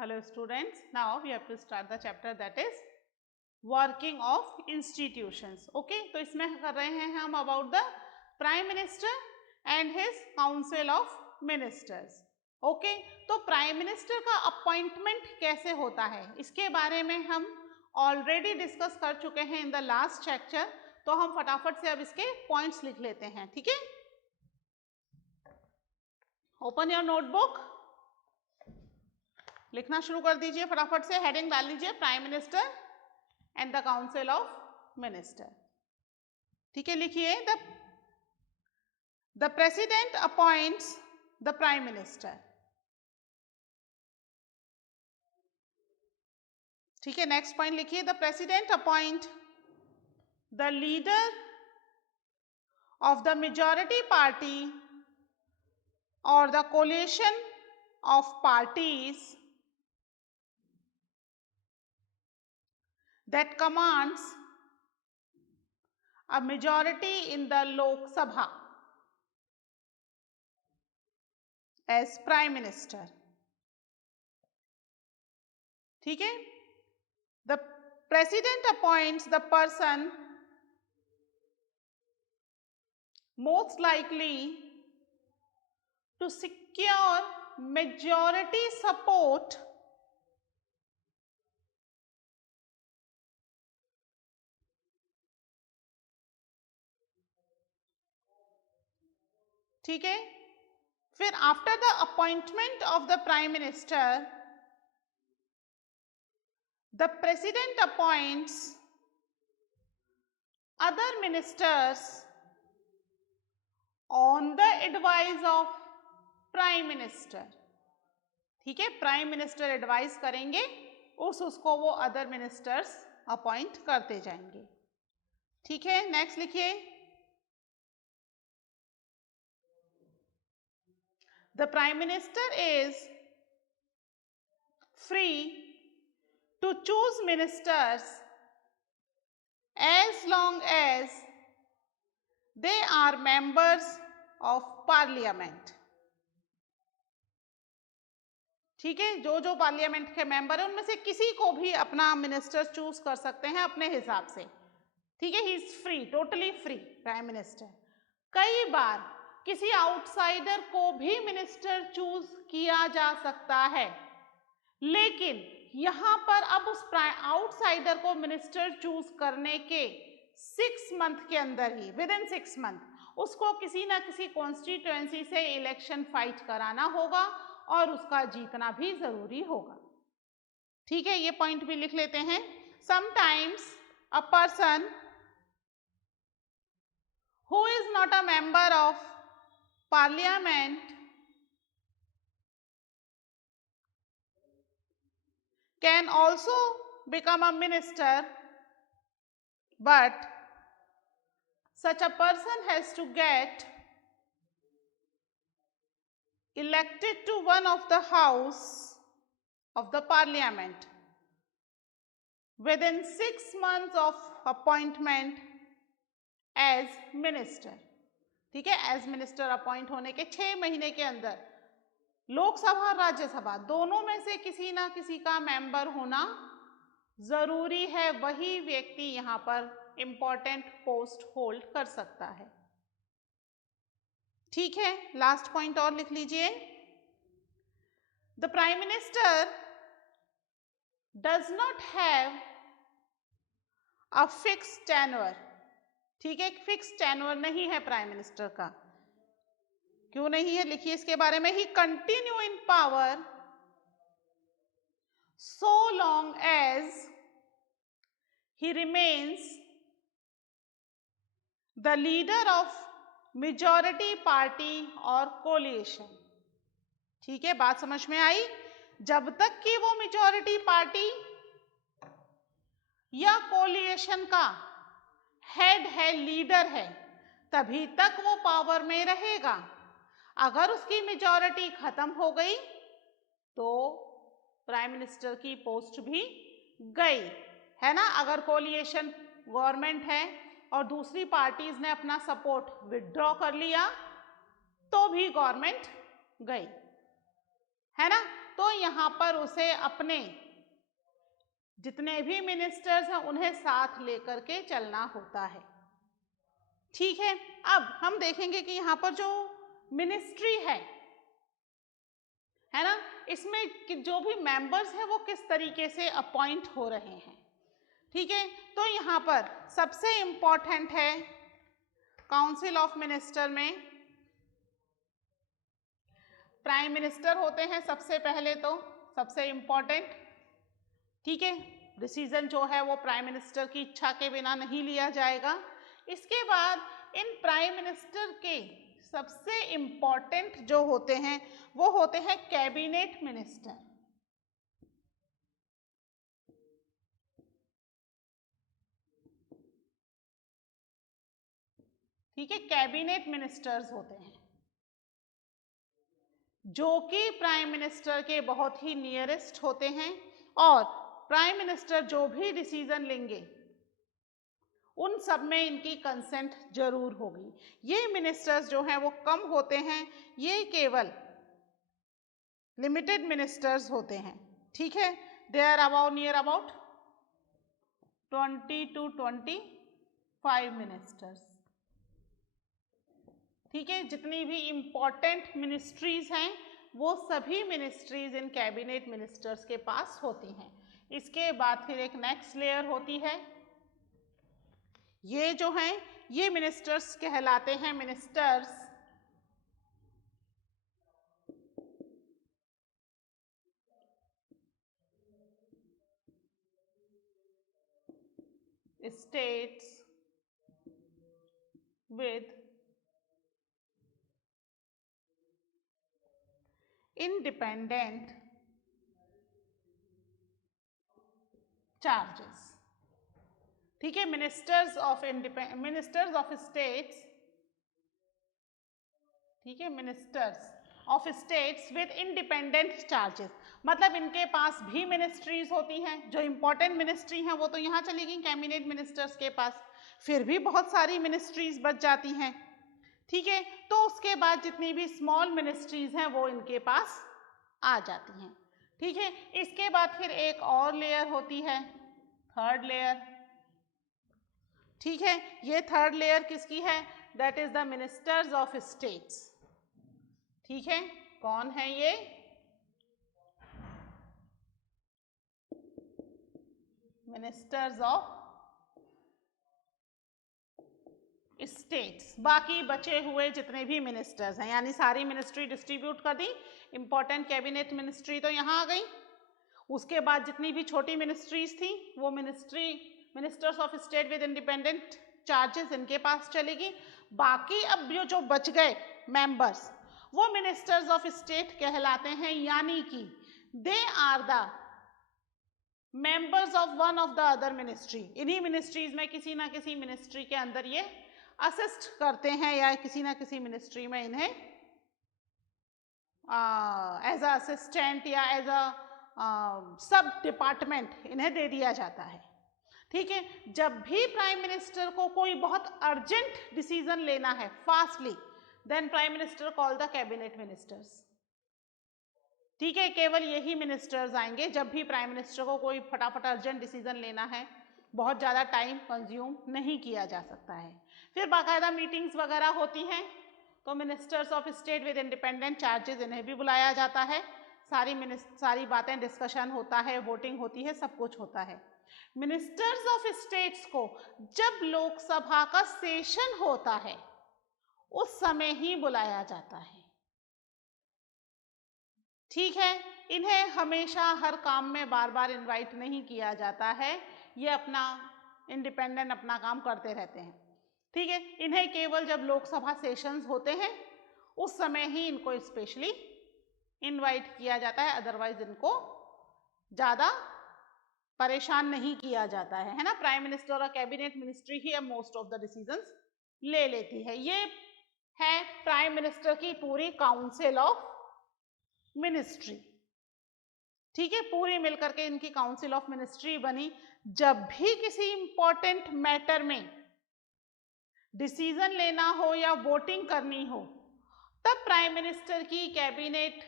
Hello students, now we have to start the chapter that is working of institutions. Okay, तो इसमें कर रहे हैं हम about the Prime Minister and his Council of Ministers. Okay, तो Prime Minister का appointment कैसे होता है इसके बारे में हम ऑलरेडी डिस्कस कर चुके हैं इन द लास्ट चैप्टर, तो हम फटाफट से अब इसके पॉइंट्स लिख लेते हैं. ठीक है, ओपन योर नोटबुक, लिखना शुरू कर दीजिए फटाफट से. हेडिंग डाल लीजिए prime minister and the council of minister. ठीक है, लिखिए the president appoints the prime minister. ठीक है, नेक्स्ट पॉइंट लिखिए the president appoint the leader of the majority party और the coalition of parties that commands a majority in the Lok Sabha as Prime Minister. ठीक है, the President appoints the person most likely to secure majority support ठीक है. फिर after the appointment of the prime minister the president appoints other ministers on the advice of prime minister. ठीक है, prime minister advice करेंगे, उसको वो other ministers appoint करते जाएंगे. ठीक है, नेक्स्ट लिखिए the prime minister is free to choose ministers as long as they are members of parliament. ठीक है, जो पार्लियामेंट के मेंबर है उनमें से किसी को भी अपना मिनिस्टर चूज कर सकते हैं अपने हिसाब से. ठीक है, he is free, totally free prime minister. कई बार किसी आउटसाइडर को भी मिनिस्टर चूज किया जा सकता है, लेकिन यहां पर अब उस आउटसाइडर को मिनिस्टर चूज करने के 6 मंथ के अंदर ही, विद इन 6 मंथ उसको किसी ना किसी कॉन्स्टिट्यूएंसी से इलेक्शन फाइट कराना होगा और उसका जीतना भी जरूरी होगा. ठीक है, ये पॉइंट भी लिख लेते हैं. Sometimes a person who is not a member of parliament can also become a minister, but such a person has to get elected to one of the house of the parliament within 6 months of appointment as minister. ठीक है, as minister appoint होने के 6 महीने के अंदर लोकसभा और राज्यसभा दोनों में से किसी ना किसी का मेंबर होना जरूरी है. वही व्यक्ति यहां पर इंपॉर्टेंट पोस्ट होल्ड कर सकता है. ठीक है, लास्ट पॉइंट और लिख लीजिए. The prime minister does not have a fix tenure. ठीक है, फिक्स टेन्योर नहीं है प्राइम मिनिस्टर का. क्यों नहीं है, लिखिए इसके बारे में. He continue in power so long as he remains the leader of majority party और कोलिशन. ठीक है, बात समझ में आई. जब तक कि वो मेजॉरिटी पार्टी या कोलिशन का हेड है, लीडर है, तभी तक वो पावर में रहेगा. अगर उसकी मेजॉरिटी खत्म हो गई तो प्राइम मिनिस्टर की पोस्ट भी गई, है ना. अगर कोलिशन गवर्नमेंट है और दूसरी पार्टीज ने अपना सपोर्ट विथड्रॉ कर लिया तो भी गवर्नमेंट गई, है ना. तो यहाँ पर उसे अपने जितने भी मिनिस्टर्स हैं उन्हें साथ लेकर के चलना होता है। ठीक है, अब हम देखेंगे कि यहाँ पर जो मिनिस्ट्री है ना, इसमें जो भी मेंबर्स हैं वो किस तरीके से अपॉइंट हो रहे हैं। ठीक है, तो यहाँ पर सबसे इम्पोर्टेंट है काउंसिल ऑफ मिनिस्टर में प्राइम मिनिस्टर होते हैं सबसे पहले, तो सबसे इम्पोर्टेंट। ठीक है, डिसीजन जो है वो प्राइम मिनिस्टर की इच्छा के बिना नहीं लिया जाएगा। इसके बाद इन प्राइम मिनिस्टर के सबसे इम्पोर्टेंट जो होते हैं वो होते हैं कैबिनेट मिनिस्टर। ठीक है, कैबिनेट मिनिस्टर्स होते हैं जो कि प्राइम मिनिस्टर के बहुत ही नियरेस्ट होते हैं, और प्राइम मिनिस्टर जो भी डिसीजन लेंगे उन सब में इनकी कंसेंट जरूर होगी। ये मिनिस्टर्स जो हैं वो कम होते हैं, ये केवल लिमिटेड मिनिस्टर्स होते हैं। ठीक है, they are about near about 20 to 25 ministers. ठीक है, जितनी भी इंपॉर्टेंट मिनिस्ट्रीज हैं वो सभी मिनिस्ट्रीज इन कैबिनेट मिनिस्टर्स के पास होती हैं। इसके बाद फिर एक नेक्स्ट लेयर होती है, ये जो हैं ये मिनिस्टर्स कहलाते हैं ministers states with independent charges। ठीक है, मिनिस्टर्स ऑफ स्टेट्स, ठीक है, ministers of states with independent charges, मतलब इनके पास भी मिनिस्ट्रीज होती हैं। जो इंपॉर्टेंट मिनिस्ट्री हैं वो तो यहाँ चली गई कैबिनेट मिनिस्टर्स के पास, फिर भी बहुत सारी मिनिस्ट्रीज बच जाती हैं। ठीक है, तो उसके बाद जितनी भी स्मॉल मिनिस्ट्रीज हैं वो इनके पास आ जाती हैं। ठीक है, इसके बाद फिर एक और लेयर होती है, थर्ड लेयर। ठीक है, ये थर्ड लेयर किसकी है? That is the ministers of states. ठीक है, कौन है ये? Ministers of states. बाकी बचे हुए जितने भी मिनिस्टर्स हैं, यानी सारी मिनिस्ट्री डिस्ट्रीब्यूट कर दी, इंपॉर्टेंट कैबिनेट मिनिस्ट्री तो यहाँ आ गई, उसके बाद जितनी भी छोटी मिनिस्ट्रीज थी वो ministers of state with independent charges इनके पास चलेगी। बाकी अब जो बच गए मेंबर्स वो मिनिस्टर्स ऑफ स्टेट कहलाते हैं, यानी कि they are the members of one of the other ministry. इन्हीं मिनिस्ट्रीज में किसी ना किसी मिनिस्ट्री के अंदर ये असिस्ट करते हैं या किसी ना किसी मिनिस्ट्री में इन्हें एज अ असिस्टेंट या एज अ सब डिपार्टमेंट इन्हें दे दिया जाता है। ठीक है, जब भी प्राइम मिनिस्टर को कोई बहुत अर्जेंट डिसीजन लेना है fastly, then prime minister call the cabinet ministers. ठीक है, केवल यही मिनिस्टर्स आएंगे जब भी प्राइम मिनिस्टर को कोई फटाफट अर्जेंट डिसीजन लेना है, बहुत ज़्यादा टाइम कंज्यूम नहीं किया जा सकता है। फिर बाकायदा मीटिंग्स वगैरह होती हैं, तो ministers of state with independent charges इन्हें भी बुलाया जाता है, सारी बातें डिस्कशन होता है, वोटिंग होती है, सब कुछ होता है। मिनिस्टर्स ऑफ स्टेट्स को जब लोकसभा का सेशन होता है उस समय ही बुलाया जाता है। ठीक है, इन्हें हमेशा हर काम में बार बार इनवाइट नहीं किया जाता है, ये अपना इंडिपेंडेंट अपना काम करते रहते हैं। ठीक है, इन्हें केवल जब लोकसभा सेशंस होते हैं उस समय ही इनको स्पेशली इनवाइट किया जाता है, अदरवाइज इनको ज़्यादा परेशान नहीं किया जाता है ना। प्राइम मिनिस्टर और कैबिनेट मिनिस्ट्री ही अब मोस्ट ऑफ द डिसीजंस ले लेती है। ये है प्राइम मिनिस्टर की पूरी काउंसिल ऑफ मिनिस्ट्री। ठीक है, पूरी मिलकर के इनकी काउंसिल ऑफ मिनिस्ट्री बनी। जब भी किसी इंपॉर्टेंट मैटर में डिसीजन लेना हो या वोटिंग करनी हो तब प्राइम मिनिस्टर की कैबिनेट,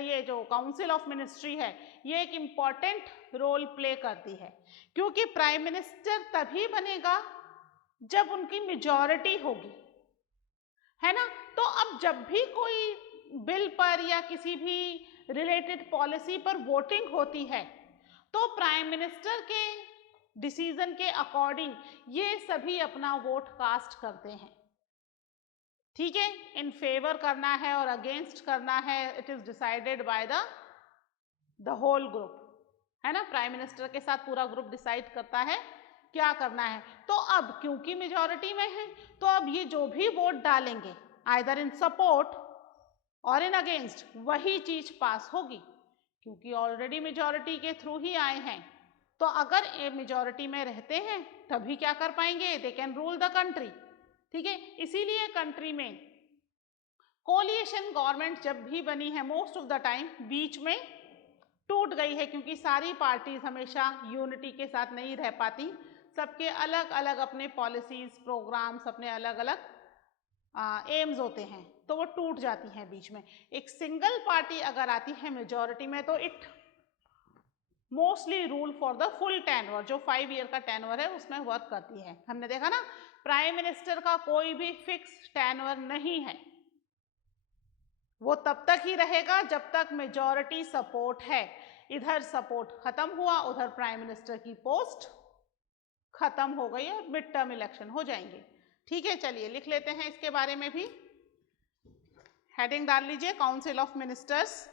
ये जो काउंसिल ऑफ मिनिस्ट्री है, ये एक इम्पॉर्टेंट रोल प्ले करती है, क्योंकि प्राइम मिनिस्टर तभी बनेगा जब उनकी मेजॉरिटी होगी, है ना। तो अब जब भी कोई बिल पर या किसी भी रिलेटेड पॉलिसी पर वोटिंग होती है, तो प्राइम मिनिस्टर के डिसीजन के अकॉर्डिंग ये सभी अपना वोट कास्ट करते हैं, ठीक है। इन फेवर करना है और अगेंस्ट करना है, it is decided by the whole group, है ना। प्राइम मिनिस्टर के साथ पूरा ग्रुप डिसाइड करता है क्या करना है। तो अब क्योंकि मेजॉरिटी में है, तो अब ये जो भी वोट डालेंगे आइदर इन सपोर्ट और इन अगेंस्ट, वही चीज पास होगी, क्योंकि ऑलरेडी मेजॉरिटी के थ्रू ही आए हैं। तो अगर ये मेजॉरिटी में रहते हैं तभी क्या कर पाएंगे, they can rule the country, ठीक है। इसीलिए कंट्री में कोलिएशन गवर्नमेंट जब भी बनी है, मोस्ट ऑफ द टाइम बीच में टूट गई है, क्योंकि सारी पार्टीज हमेशा यूनिटी के साथ नहीं रह पाती, सबके अलग अलग अपने पॉलिसीज, प्रोग्राम्स, अपने अलग अलग एम्स होते हैं, तो वो टूट जाती हैं बीच में। एक सिंगल पार्टी अगर आती है मेजॉरिटी में, तो it mostly rule for the full tenure, जो 5 ईयर का टेन्योर है उसमें वर्क करती है। हमने देखा ना, प्राइम मिनिस्टर का कोई भी फिक्स टेन्योर नहीं है, वो तब तक ही रहेगा जब तक मेजॉरिटी सपोर्ट है। इधर सपोर्ट खत्म हुआ, उधर प्राइम मिनिस्टर की पोस्ट खत्म हो गई और मिड टर्म इलेक्शन हो जाएंगे, ठीक है। चलिए लिख लेते हैं इसके बारे में भी, हेडिंग डाल लीजिए काउंसिल ऑफ मिनिस्टर्स।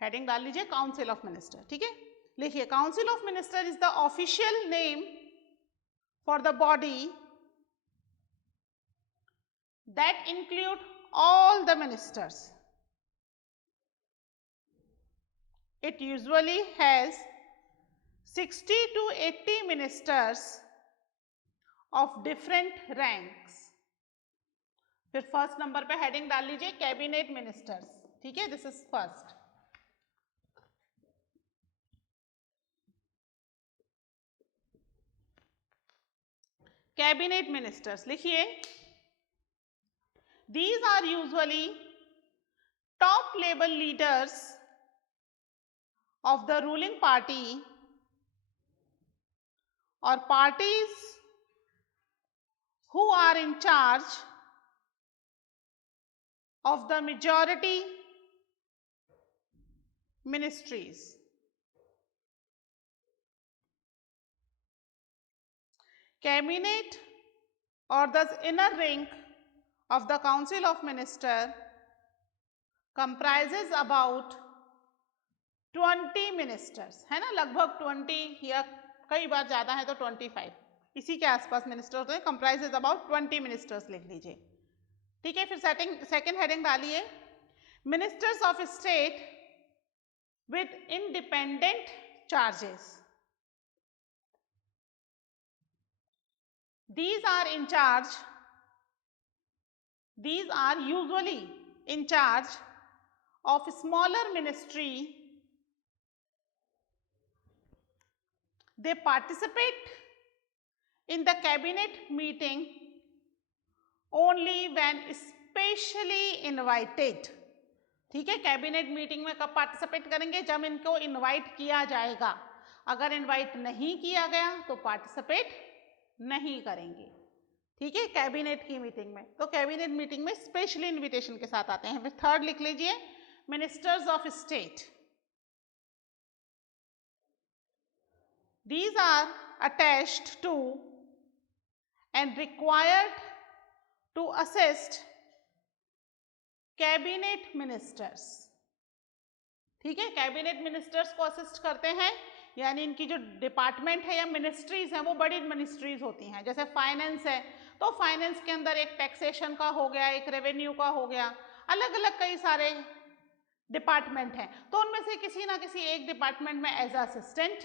हेडिंग डाल लीजिए काउंसिल ऑफ मिनिस्टर, ठीक है। लिखिए, council of minister is the official name for the body that include all the ministers. It usually has 60 to 80 ministers of different ranks. फिर first number पे heading डाल लीजिए cabinet ministers, ठीक है, this is first. Cabinet ministers लिखिए, these are usually top level leaders of the ruling party or parties who are in charge of the majority ministries. Cabinet or the inner ring of the Council of Ministers comprises about 20 ministers, है ना, लगभग 20 या कई बार ज़्यादा है तो 25, इसी के आसपास मिनिस्टर होते हैं। कंप्राइजेज अबाउट 20 मिनिस्टर्स लिख लीजिए, ठीक है। फिर सेकंड हेडिंग डालिए, ministers of state with independent charges. These are usually in charge of smaller ministry. They participate in the cabinet meeting only when specially invited. ठीक है, कैबिनेट मीटिंग में कब पार्टिसिपेट करेंगे, जब इनको इनवाइट किया जाएगा। अगर इनवाइट नहीं किया गया तो पार्टिसिपेट नहीं करेंगे, ठीक है, कैबिनेट की मीटिंग में। तो कैबिनेट मीटिंग में स्पेशली इनविटेशन के साथ आते हैं। फिर थर्ड लिख लीजिए, ministers of state. These are attached to and required to assist cabinet ministers, ठीक है, कैबिनेट मिनिस्टर्स को असिस्ट करते हैं, यानी इनकी जो डिपार्टमेंट है या मिनिस्ट्रीज हैं वो बड़ी मिनिस्ट्रीज होती हैं। जैसे फाइनेंस है तो फाइनेंस के अंदर एक टैक्सेशन का हो गया, एक रेवेन्यू का हो गया, अलग अलग कई सारे डिपार्टमेंट हैं, तो उनमें से किसी ना किसी एक डिपार्टमेंट में एज असिस्टेंट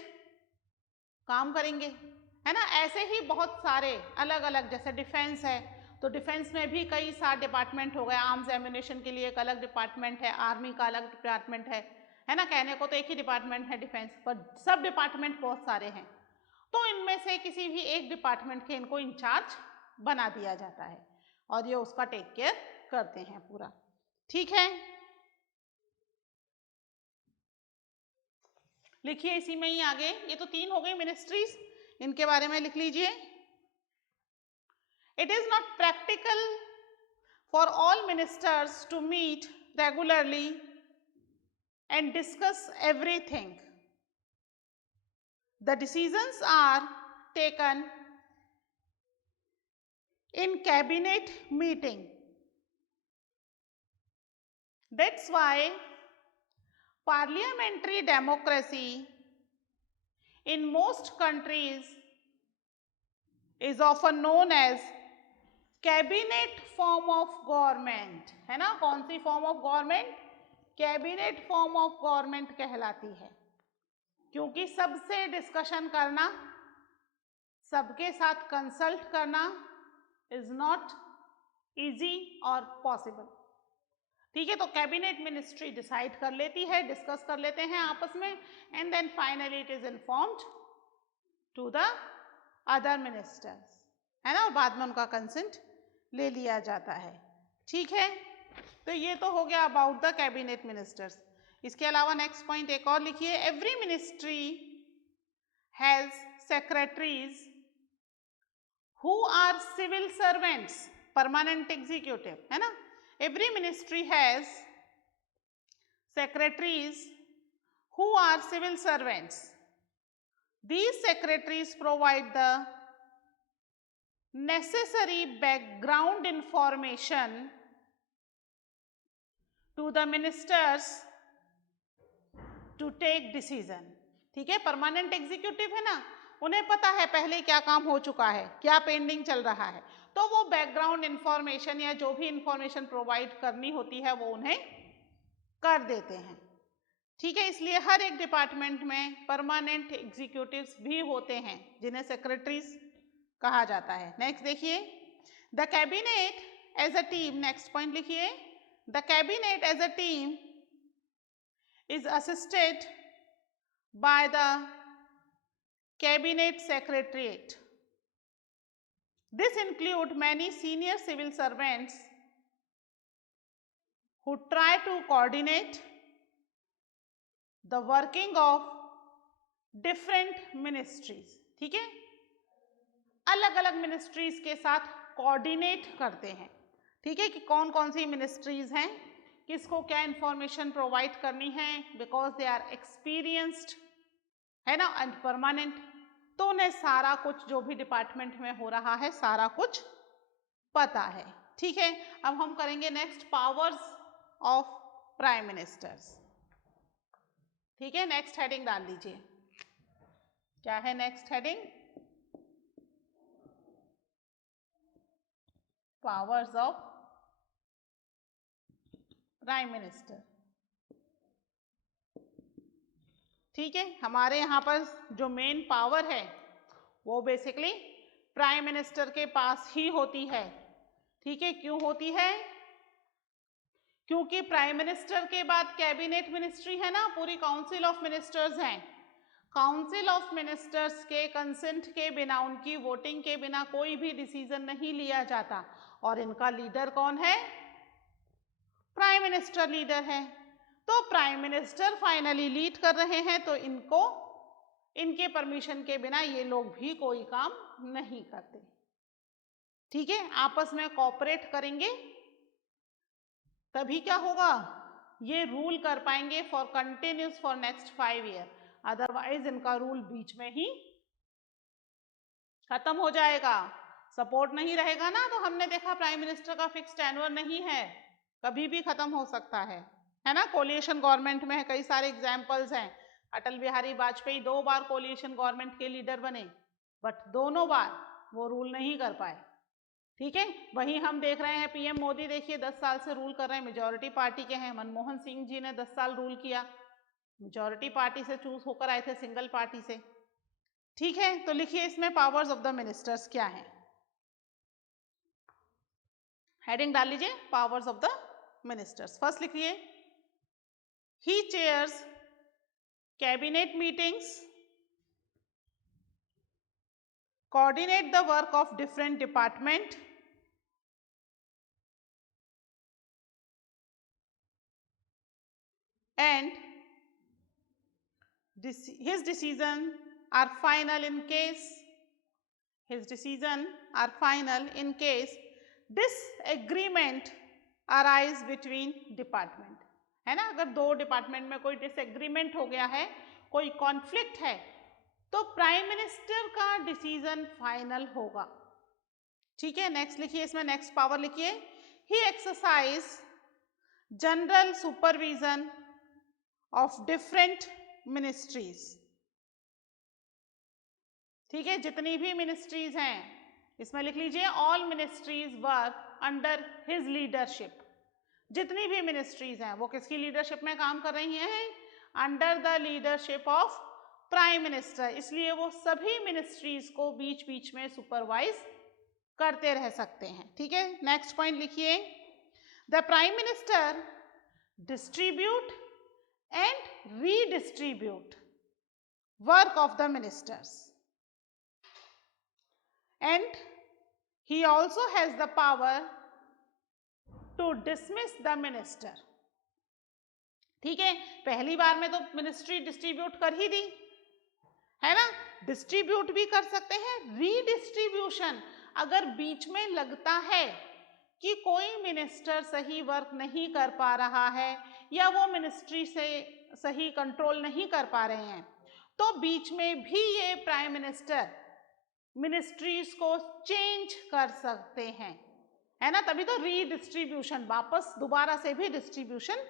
काम करेंगे, है ना। ऐसे ही बहुत सारे अलग अलग, जैसे डिफेंस है तो डिफेंस में भी कई सारे डिपार्टमेंट हो गए, आर्म्स एम्यूनेशन के लिए एक अलग डिपार्टमेंट है, आर्मी का अलग डिपार्टमेंट है ना। कहने को तो एक ही डिपार्टमेंट है डिफेंस, पर सब डिपार्टमेंट बहुत सारे हैं। तो इनमें से किसी भी एक डिपार्टमेंट के इनको इंचार्ज बना दिया जाता है और ये उसका टेक केयर करते हैं पूरा। ठीक है, लिखिए इसी में ही आगे, ये तो 3 हो गई मिनिस्ट्रीज, इनके बारे में लिख लीजिए। It is not practical for all ministers to meet regularly and discuss everything. The decisions are taken in cabinet meeting. That's why parliamentary democracy in most countries is often known as cabinet form of government. है ना, कौन सी form of government? Cabinet form of government कहलाती है, क्योंकि सबसे discussion करना, सबके साथ कंसल्ट करना इज नॉट इजी और पॉसिबल। ठीक है, तो कैबिनेट मिनिस्ट्री डिसाइड कर लेती है, डिस्कस कर लेते हैं आपस में, and then finally it is informed to the other ministers, है ना, और बाद में उनका कंसेंट ले लिया जाता है। ठीक है, तो ये तो हो गया अबाउट द कैबिनेट मिनिस्टर्स। इसके अलावा नेक्स्ट पॉइंट एक और लिखिए, every ministry has secretaries who are civil servants, permanent executive, है ना। Every ministry has secretaries who are civil servants. These secretaries provide the necessary background information to the ministers to take decision. ठीक है, permanent executive है ना, उन्हें पता है पहले क्या काम हो चुका है, क्या पेंडिंग चल रहा है, तो वो बैकग्राउंड इंफॉर्मेशन या जो भी इंफॉर्मेशन प्रोवाइड करनी होती है वो उन्हें कर देते हैं। ठीक है, इसलिए हर एक डिपार्टमेंट में परमानेंट एग्जीक्यूटिव्स भी होते हैं जिन्हें सेक्रेटरीज कहा जाता है। नेक्स्ट देखिए, the cabinet as a team, next point लिखिए, the cabinet as a team is assisted by the cabinet secretariat. This includes many senior civil servants who try to coordinate the working of different ministries. ठीक है, अलग अलग ministries के साथ coordinate करते हैं। ठीक है, कि कौन कौन सी मिनिस्ट्रीज हैं, किसको क्या इंफॉर्मेशन प्रोवाइड करनी है, बिकॉज दे आर एक्सपीरियंस्ड, है ना, एंड परमानेंट, तो उन्हें सारा कुछ जो भी डिपार्टमेंट में हो रहा है सारा कुछ पता है। ठीक है, अब हम करेंगे next, powers of prime ministers. ठीक है, नेक्स्ट हेडिंग डाल दीजिए, क्या है next heading? Powers of prime minister. ठीक है, हमारे यहाँ पर जो मेन पावर है वो बेसिकली प्राइम मिनिस्टर के पास ही होती है। ठीक है, क्यों होती है? क्योंकि प्राइम मिनिस्टर के बाद कैबिनेट मिनिस्ट्री है ना, पूरी काउंसिल ऑफ मिनिस्टर्स हैं। काउंसिल ऑफ मिनिस्टर्स के कंसेंट के बिना, उनकी वोटिंग के बिना कोई भी डिसीजन नहीं लिया जाता, और इनका लीडर कौन है? प्राइम मिनिस्टर लीडर है। तो प्राइम मिनिस्टर फाइनली लीड कर रहे हैं, तो इनको, इनके परमिशन के बिना ये लोग भी कोई काम नहीं करते। ठीक है, आपस में कोऑपरेट करेंगे तभी क्या होगा, ये रूल कर पाएंगे for continuous for next 5 year, otherwise इनका रूल बीच में ही खत्म हो जाएगा। सपोर्ट नहीं रहेगा ना, तो हमने देखा प्राइम मिनिस्टर का फिक्स टेन्योर नहीं है, कभी भी खत्म हो सकता है ना। कोलिएशन गवर्नमेंट में कई सारे एग्जाम्पल्स हैं। अटल बिहारी वाजपेयी 2 बार कोलिएशन गवर्नमेंट के लीडर बने, बट दोनों बार वो रूल नहीं कर पाए। ठीक है, वहीं हम देख रहे हैं पीएम मोदी, देखिए 10 साल से रूल कर रहे हैं, मेजॉरिटी पार्टी के हैं। मनमोहन सिंह जी ने 10 साल रूल किया, मेजॉरिटी पार्टी से चूज होकर आए थे, सिंगल पार्टी से। ठीक है, तो लिखिए इसमें पावर्स ऑफ द मिनिस्टर्स क्या है, हेडिंग डाल लीजिए, powers of the ministers. First लिखिए, he chairs cabinet meetings coordinate the work of different department, and his decisions are final in case disagreement arise between department, है ना। अगर दो department में कोई डिसएग्रीमेंट हो गया है, कोई कॉन्फ्लिक्ट है, तो प्राइम मिनिस्टर का डिसीजन फाइनल होगा। ठीक है, नेक्स्ट लिखिए, इसमें नेक्स्ट पावर लिखिए, he exercise general supervision of different ministries. ठीक है, जितनी भी मिनिस्ट्रीज हैं, इसमें लिख लीजिए all ministries work under his leadership. जितनी भी मिनिस्ट्रीज हैं वो किसकी लीडरशिप में काम कर रही हैं? Under the leadership of prime minister. इसलिए वो सभी मिनिस्ट्रीज को बीच बीच में सुपरवाइज करते रह सकते हैं। ठीक है, नेक्स्ट पॉइंट लिखिए, the prime minister distribute and redistribute work of the ministers, and he also has the power to dismiss the minister। ठीक है, पहली बार में तो मिनिस्ट्री डिस्ट्रीब्यूट कर ही दी है ना, डिस्ट्रीब्यूट भी कर सकते हैं। रीडिस्ट्रीब्यूशन, अगर बीच में लगता है कि कोई मिनिस्टर सही वर्क नहीं कर पा रहा है या वो मिनिस्ट्री से सही कंट्रोल नहीं कर पा रहे हैं, तो बीच में भी ये प्राइम मिनिस्टर मिनिस्ट्रीज को चेंज कर सकते हैं, है ना। तभी तो रीडिस्ट्रीब्यूशन, वापस दोबारा से भी डिस्ट्रीब्यूशन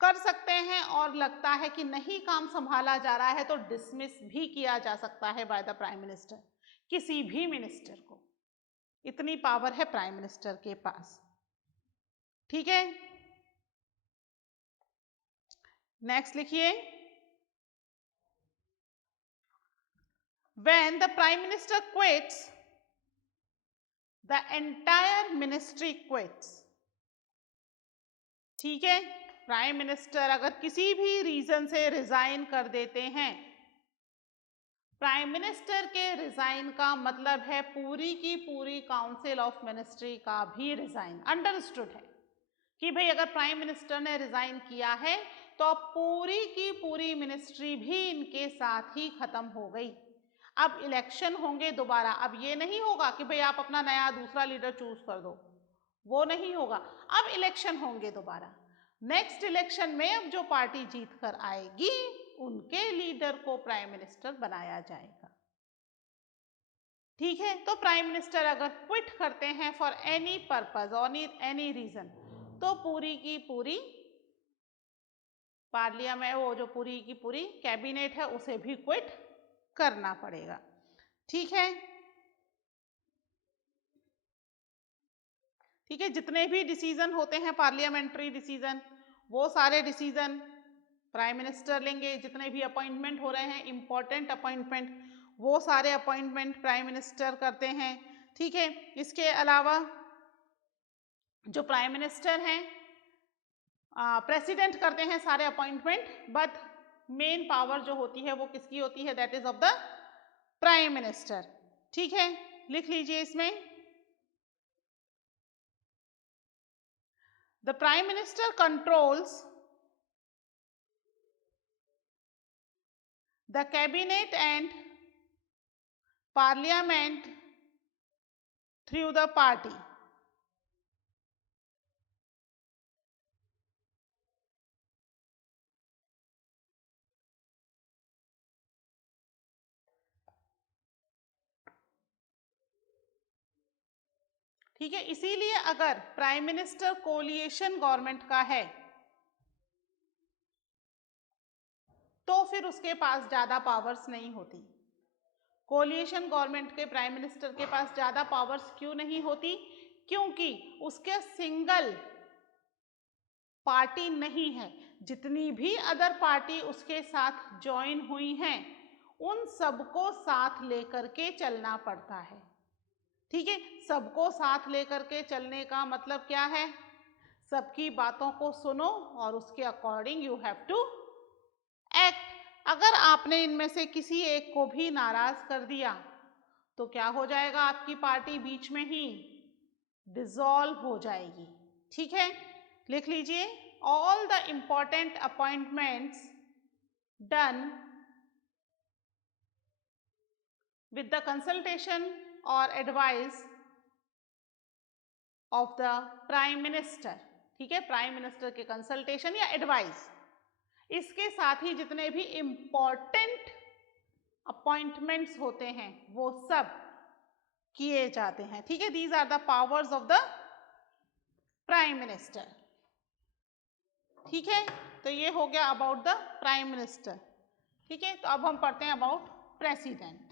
कर सकते हैं, और लगता है कि नहीं काम संभाला जा रहा है तो डिसमिस भी किया जा सकता है बाय द प्राइम मिनिस्टर किसी भी मिनिस्टर को। इतनी पावर है प्राइम मिनिस्टर के पास। ठीक है, नेक्स्ट लिखिए, when the prime minister quits, the entire ministry quits। ठीक है, प्राइम मिनिस्टर अगर किसी भी रीजन से रिजाइन कर देते हैं, प्राइम मिनिस्टर के रिजाइन का मतलब है पूरी की पूरी काउंसिल ऑफ मिनिस्ट्री का भी रिजाइन। अंडरस्टूड है कि भाई अगर प्राइम मिनिस्टर ने रिजाइन किया है तो पूरी की पूरी मिनिस्ट्री भी इनके साथ ही खत्म हो गई। अब इलेक्शन होंगे दोबारा। अब ये नहीं होगा कि भाई आप अपना नया दूसरा लीडर चूज कर दो, वो नहीं होगा। अब इलेक्शन होंगे दोबारा। नेक्स्ट इलेक्शन में अब जो पार्टी जीत कर आएगी उनके लीडर को प्राइम मिनिस्टर बनाया जाएगा। ठीक है, तो प्राइम मिनिस्टर अगर क्विट करते हैं फॉर एनी पर्पज और एनी रीजन, तो पूरी की पूरी पार्लियामेंट, वो जो पूरी की पूरी कैबिनेट है उसे भी क्विट करना पड़ेगा। ठीक है, ठीक है, जितने भी डिसीजन होते हैं पार्लियामेंट्री डिसीजन, वो सारे डिसीजन प्राइम मिनिस्टर लेंगे। जितने भी अपॉइंटमेंट हो रहे हैं इंपॉर्टेंट अपॉइंटमेंट, वो सारे अपॉइंटमेंट प्राइम मिनिस्टर करते हैं। ठीक है, इसके अलावा जो प्राइम मिनिस्टर हैं प्रेसिडेंट करते हैं सारे अपॉइंटमेंट, बट मेन पावर जो होती है वो किसकी होती है? That is of the prime minister. ठीक है, लिख लीजिए इसमें, the prime minister controls the cabinet and parliament through the party. ठीक है, इसीलिए अगर प्राइम मिनिस्टर कोलिएशन गवर्नमेंट का है तो फिर उसके पास ज्यादा पावर्स नहीं होती। कोलिएशन गवर्नमेंट के प्राइम मिनिस्टर के पास ज्यादा पावर्स क्यों नहीं होती? क्योंकि उसके सिंगल पार्टी नहीं है। जितनी भी अदर पार्टी उसके साथ ज्वाइन हुई हैं उन सबको साथ लेकर के चलना पड़ता है। ठीक है, सबको साथ लेकर के चलने का मतलब क्या है? सबकी बातों को सुनो और उसके according you have to act. अगर आपने इनमें से किसी एक को भी नाराज कर दिया तो क्या हो जाएगा, आपकी पार्टी बीच में ही डिसॉल्व हो जाएगी। ठीक है, लिख लीजिए, all the important appointments done with the consultation or advice of the prime minister. ठीक है, प्राइम मिनिस्टर के कंसल्टेशन या एडवाइस, इसके साथ ही जितने भी इंपॉर्टेंट अपॉइंटमेंट्स होते हैं वो सब किए जाते हैं। ठीक है, these are the powers of the prime minister. ठीक है, तो ये हो गया अबाउट द प्राइम मिनिस्टर। ठीक है, तो अब हम पढ़ते हैं अबाउट प्रेसिडेंट।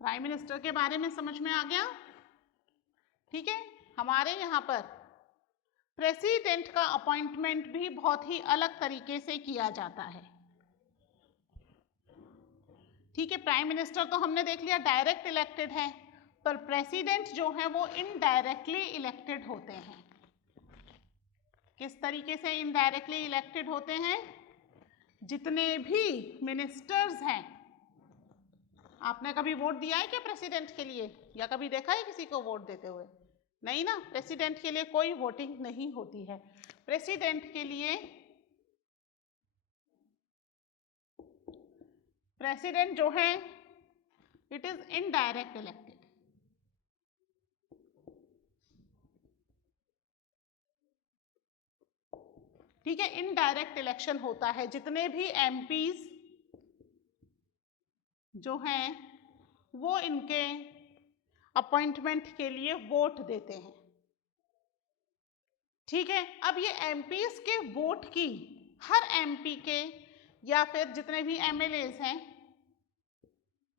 प्राइम मिनिस्टर के बारे में समझ में आ गया। ठीक है, हमारे यहाँ पर प्रेसिडेंट का अपॉइंटमेंट भी बहुत ही अलग तरीके से किया जाता है। ठीक है, प्राइम मिनिस्टर तो हमने देख लिया डायरेक्ट इलेक्टेड है, पर प्रेसिडेंट जो है वो इनडायरेक्टली इलेक्टेड होते हैं। किस तरीके से इनडायरेक्टली इलेक्टेड होते हैं? जितने भी मिनिस्टर्स हैं, आपने कभी वोट दिया है क्या प्रेसिडेंट के लिए, या कभी देखा है किसी को वोट देते हुए? नहीं ना, प्रेसिडेंट के लिए कोई वोटिंग नहीं होती है। प्रेसिडेंट के लिए प्रेसिडेंट जो है इट इज इनडायरेक्ट इलेक्टेड। ठीक है, इनडायरेक्ट इलेक्शन होता है। जितने भी एमपीज जो हैं वो इनके अपॉइंटमेंट के लिए वोट देते हैं। ठीक है, अब ये एमपीज के वोट की, हर एमपी के या फिर जितने भी एमएलएज हैं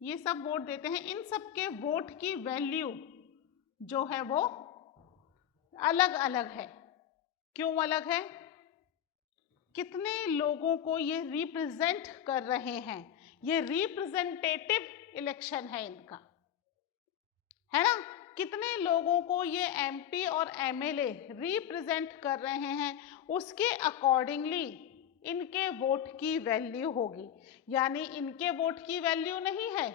ये सब वोट देते हैं। इन सब के वोट की वैल्यू जो है वो अलग अलग है। क्यों अलग है? कितने लोगों को ये रिप्रेजेंट कर रहे हैं, ये रिप्रेजेंटेटिव इलेक्शन है इनका, है ना। कितने लोगों को ये एमपी और एमएलए रिप्रेजेंट कर रहे हैं, उसके अकॉर्डिंगली इनके वोट की वैल्यू होगी। यानी इनके वोट की वैल्यू नहीं है,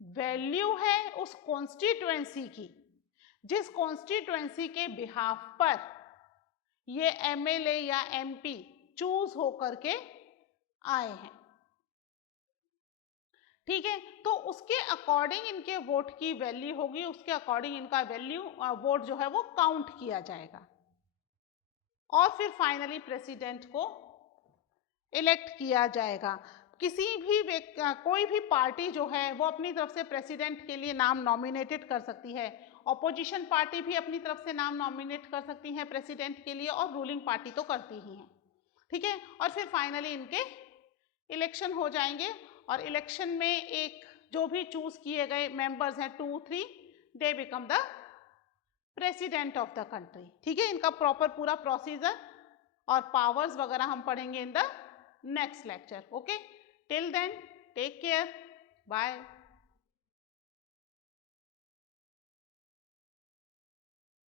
वैल्यू है उस कॉन्स्टिट्यूएंसी की, जिस कॉन्स्टिट्यूएंसी के बिहाफ पर ये एमएलए या एमपी चूज होकर के आए हैं। ठीक है, तो उसके अकॉर्डिंग इनके वोट की वैल्यू होगी, उसके अकॉर्डिंग इनका वैल्यू वोट जो है वो काउंट किया जाएगा और फिर फाइनली प्रेसिडेंट को इलेक्ट किया जाएगा। किसी भी कोई भी पार्टी जो है वो अपनी तरफ से प्रेसिडेंट के लिए नाम नॉमिनेटेड कर सकती है, ऑपोजिशन पार्टी भी अपनी तरफ से नाम नॉमिनेट कर सकती है प्रेसिडेंट के लिए, और रूलिंग पार्टी तो करती ही है। ठीक है, और फिर फाइनली इनके इलेक्शन हो जाएंगे और इलेक्शन में एक जो भी चूज किए गए मेंबर्स हैं 2, 3, they become the president of the country. ठीक है, इनका प्रॉपर पूरा प्रोसीजर और पावर्स वगैरह हम पढ़ेंगे in the next lecture. Okay, till then take care, bye.